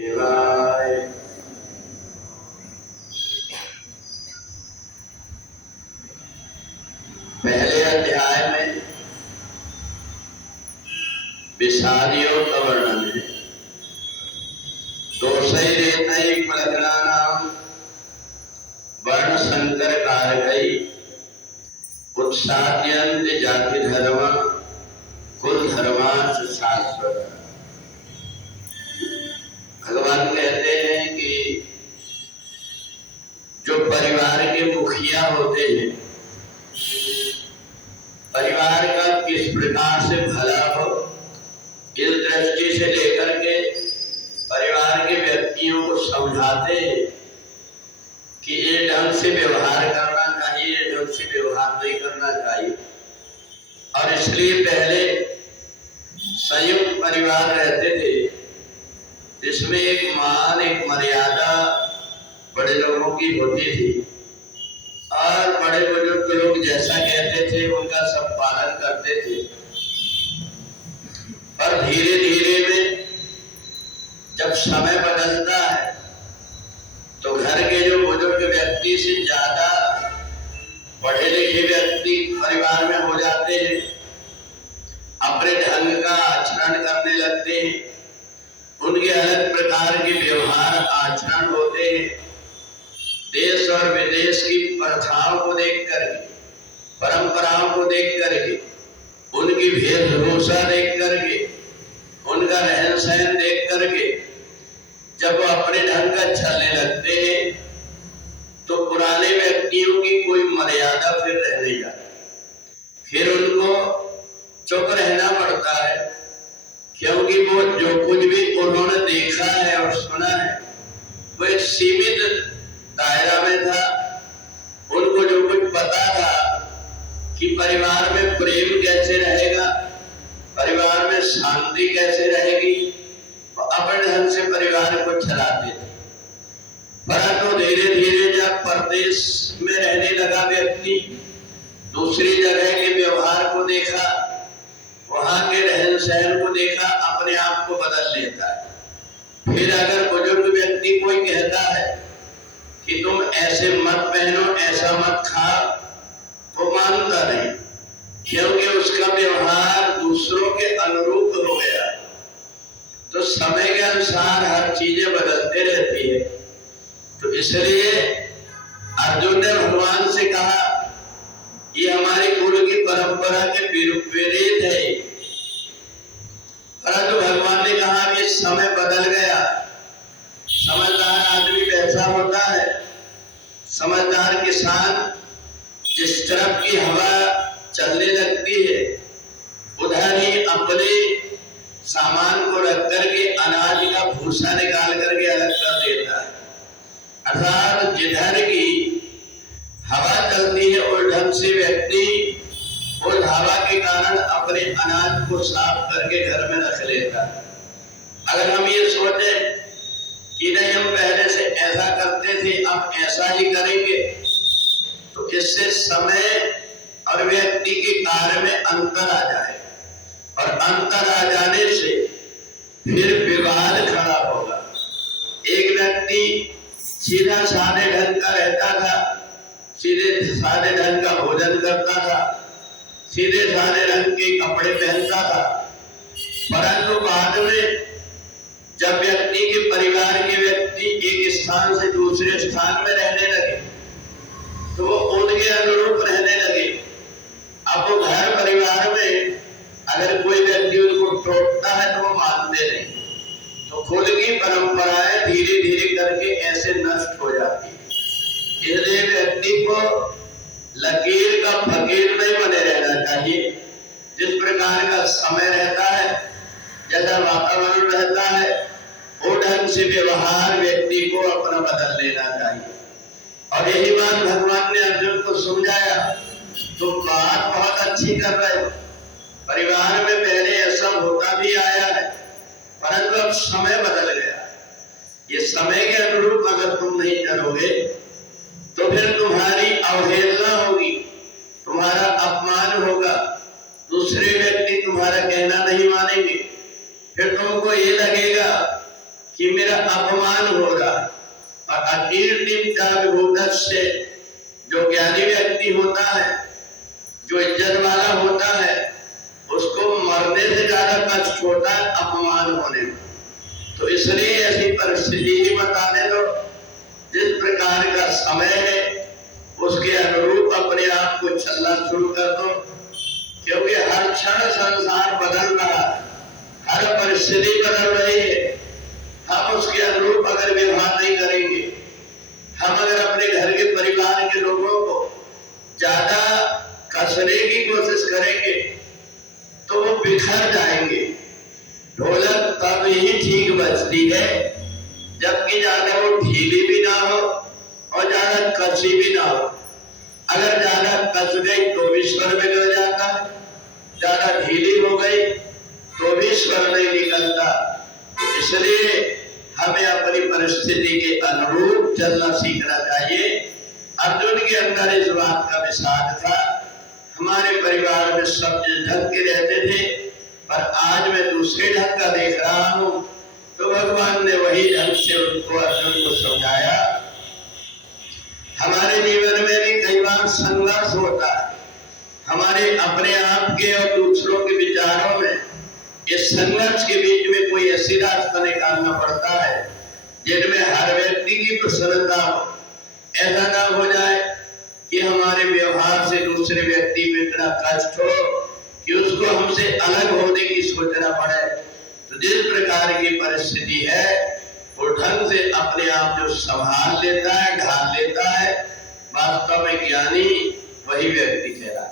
देवाय। पहले अध्याय में विषादियों का वर्णन है। दोषै रेतै कुलग्नानां वर्ण संकर कारकै उत्साद्यन्त जाति धर्म कुल धर्मांश शाश्वत। भगवान कहते हैं कि जो परिवार के मुखिया होते हैं, परिवार का किस प्रकार से भला हो, इस दृष्टि से लेकर के परिवार के व्यक्तियों को समझाते हैं कि ये ढंग से व्यवहार करना चाहिए, ये ढंग से व्यवहार नहीं करना चाहिए। और इसलिए पहले संयुक्त परिवार रहते थे, जिसमें एक मान, एक मर्यादा बड़े लोगों की होती थी और बड़े बुजुर्ग लोग जैसा कहते थे उनका सब पालन करते थे। पर धीरे धीरे में जब समय बदलता है तो घर के जो बुजुर्ग व्यक्ति से ज्यादा पढ़े लिखे व्यक्ति परिवार में हो जाते हैं, अपने ढंग का आचरण करने लगते हैं, उनके अलग प्रकार के व्यवहार आचरण होते हैं। देश और विदेश की प्रथाओं को देख करके, परंपराओं को देख करके, उनकी वेशभूषा देख करके, उनका रहन सहन देख करके जब वो अपने ढंग का चलने लगते हैं तो पुराने व्यक्तियों की कोई मर्यादा फिर रह नहीं जाती। फिर उनको चुप रहना पड़ता है, क्योंकि वो जो कुछ भी उन्होंने देखा है और सुना है वो एक सीमित दायरा में था। उनको जो कुछ पता था कि परिवार में प्रेम कैसे रहेगा, परिवार में शांति कैसे रहेगी, वो अपने ढंग से परिवार को चलाते थे। परंतु धीरे धीरे जब परदेश में रहने लगा व्यक्ति, दूसरी जगह के व्यवहार को देखा, वहां के रहन सहन को देखा, अपने आप को बदल लेता है। फिर अगर बुजुर्ग व्यक्ति कोई कहता है कि तुम ऐसे मत पहनो, ऐसा मत खाओ, वो मानता नहीं, क्योंकि उसका व्यवहार दूसरों के अनुरूप हो गया। तो समय के अनुसार हर चीजें बदलते रहती है। तो इसलिए अर्जुन ने भगवान से कहा ये हमारी कुल की परंपरा के विपरीत है। परंतु भगवान ने कहा कि समय बदल गया। समझदार आदमी वैसा होता है, समझदार किसान जिस तरफ की हवा चलने लगती है उधर ही अपने सामान को रख करके अनाज का भूसा निकाल करके अलग कर देता है। अर्थात जिधर की हवा चलती है उस ढंग से व्यक्ति उस हवा के कारण अपने अनाज को साफ करके घर में रख लेता है। अगर हम ये सोचे कि नहीं हम पहले से ऐसा करते थे अब ऐसा ही करेंगे, तो इससे समय और व्यक्ति के कार्य में अंतर आ जाए, और अंतर आ जाने से फिर विवाद खड़ा होगा। एक व्यक्ति सीधा सादे ढंग का रहता था, सीधे सादे ढंग का भोजन करता था, सीधे सादे रंग के कपड़े पहनता था। परंतु बाद में जब व्यक्ति के परिवार के व्यक्ति एक स्थान से दूसरे स्थान में रहने लगे तो वो उनके अनुरूप रहने लगे। अब वो घर परिवार में अगर कोई व्यक्ति उनको टोकता है तो वो मानते नहीं, तो खुद की परंपराएं धीरे धीरे करके ऐसे नष्ट हो जाती है। इसलिए व्यक्ति को लकीर का फकीर नहीं बने रहना चाहिए। जिस प्रकार का समय रहता है, जैसा वातावरण रहता है, वो ढंग से व्यवहार व्यक्ति को अपना बदल लेना चाहिए। और यही बात भगवान ने अर्जुन को समझाया। तो बात बहुत अच्छी कर रहे हो, परिवार में पहले ऐसा होता भी आया है, परंतु अब समय बदल गया। ये समय के अनुरूप अगर तुम नहीं चलोगे तो फिर तुम्हारी अवहेलना होगी, तुम्हारा अपमान होगा, दूसरे व्यक्ति तुम्हारा कहना नहीं मानेंगे। फिर तुमको ये लगेगा कि मेरा अपमान हो रहा है। और अकीर्तिम से जो ज्ञानी व्यक्ति होता है, जो इज्जत वाला होता है, उसको मरने से ज्यादा कष्ट होता है अपमान होने में। तो इसलिए ऐसी परिस्थिति ही बताने दो, जिस प्रकार का समय है उसके अनुरूप अपने आप को चलना शुरू कर दो, क्योंकि हर क्षण संसार बदल रहा है, हर परिस्थिति बदल रही है। हम उसके अनुरूप अगर व्यवहार नहीं करेंगे, हम अगर अपने घर के परिवार के लोगों को ज्यादा कसने की कोशिश करेंगे तो वो बिखर जाएंगे। ढोलक तब ही ठीक बजती है जबकि ज्यादा वो ढीली भी ना हो और ज्यादा कसी भी ना हो। अगर ज्यादा कस गई तो भी स्वर बिगड़ जाता है, ज्यादा ढीली हो गई तो भी स्वर नहीं निकलता। इसलिए हमें अपनी परिस्थिति के अनुरूप चलना सीखना चाहिए। अर्जुन के अंदर इस बात का विश्वास था। हमारे परिवार में सब ढंग के रहते थे, पर आज मैं दूसरे ढंग का देख रहा हूँ। तो भगवान ने वही ढंग से उनको अर्जुन को समझाया। हमारे जीवन में भी कई बार संघर्ष होता है, हमारे अपने आप के और दूसरों के विचारों में। इस संघर्ष के बीच में कोई ऐसी रास्ता निकालना पड़ता है जिनमें हर व्यक्ति की प्रसन्नता हो। ऐसा ना हो जाए कि हमारे व्यवहार से दूसरे व्यक्ति को इतना कष्ट हो कि उसको हमसे अलग होने की सोचना पड़े। तो जिस प्रकार की परिस्थिति है वो ढंग से अपने आप जो संभाल लेता है, ढाल लेता है, वास्तव में ज्ञानी वही व्यक्ति कहलाता है।